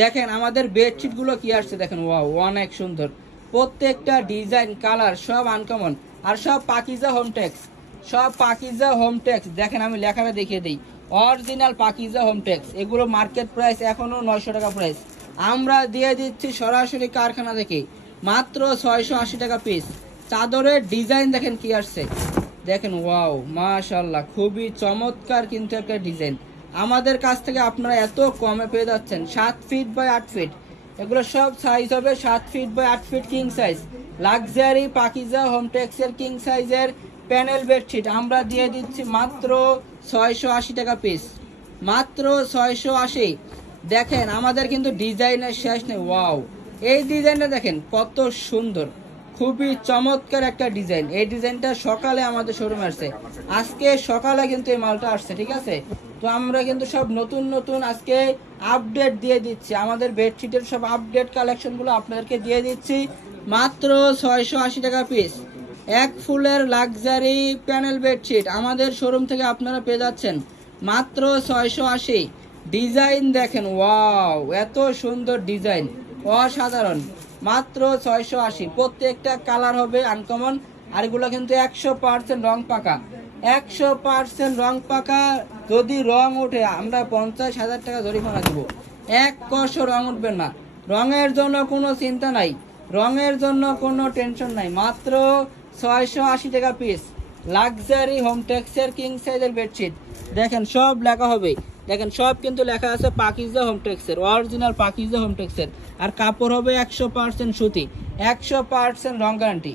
দেখেন আমাদের বেডশিট গুলো কি আসছে, দেখেন ওয়াও অনেক সুন্দর। প্রত্যেকটা ডিজাইন কালার সব আনকমন আর সব পাকিজা হোমটেক্স, সব পাকিজা হোমটেক্স। দেখেন আমি লেখাটা দেখিয়ে দিই, অরিজিনাল পাকিজা হোমটেক্স। এগুলো মার্কেট প্রাইস এখনো 900 টাকা প্রাইস, আমরা দিয়ে দিচ্ছি সরাসরি কারখানা থেকে মাত্র 680 টাকা পিস। চাদরের ডিজাইন দেখেন কি আসছে, দেখেন ওয়াও মাশাআল্লাহ, খুবই চমৎকার কিন্তু একটা ডিজাইন। আমাদের কাছ থেকে আপনারা এত কমে পেয়ে যাচ্ছেন। 7 ফিট বাই 8 ফিট, এগুলো সব সাইজ হবে 7 feet by 8 feet king size. Luxury Pakiza হোমটেক্সের কিং সাইজের প্যানেল বেডশিট আমরা দিয়ে দিচ্ছি মাত্র 680 টাকা পিস, মাত্র 680। দেখেন আমাদের কিন্তু ডিজাইনের শেষ নেই। ওয়াও, এই ডিজাইনটা দেখেন কত সুন্দর, খুবই চমৎকার একটা ডিজাইন। এই ডিজাইনটা সকালে আমাদের শোরুমে আসছে, আজকে সকালে কিন্তু এই মালটা আসছে, ঠিক আছে। তো আমরা কিন্তু সব নতুন নতুন আজকে আপডেট দিয়ে দিচ্ছি, আমাদের বেডশিটের সব আপডেট কালেকশনগুলো আপনাদেরকে দিয়ে দিচ্ছি মাত্র 680 টাকা পিস। এক ফুলের লাক্সারি প্যানেল বেডশিট আমাদের শোরুম থেকে আপনারা পেয়ে যাচ্ছেন মাত্র 680। ডিজাইন দেখেন ওয়াও, এত সুন্দর ডিজাইন, অসাধারণ, মাত্র 680। প্রত্যেকটা কালার হবে আনকমন, আর এগুলো কিন্তু 100% রং পাকা, 100% রং পাকা। যদি রং ওঠে আমরা 50,000 টাকা জরিমানা দিব, এক কষও রং উঠবে না। রঙের জন্য কোনো চিন্তা নাই, রঙের জন্য কোনো টেনশন নাই, মাত্র 680 টাকা পিস। লাক্সারি হোমটেক্সের কিং সাইজের বেডশিট দেখেন সব লেখা হবে, দেখেন সব কিন্তু লেখা আছে পাকিজা হোমটেক্সের, অরিজিনাল পাকিজা হোমটেক্সের। আর কাপড় হবে 100% সুতি, 100% রং গ্যারান্টি।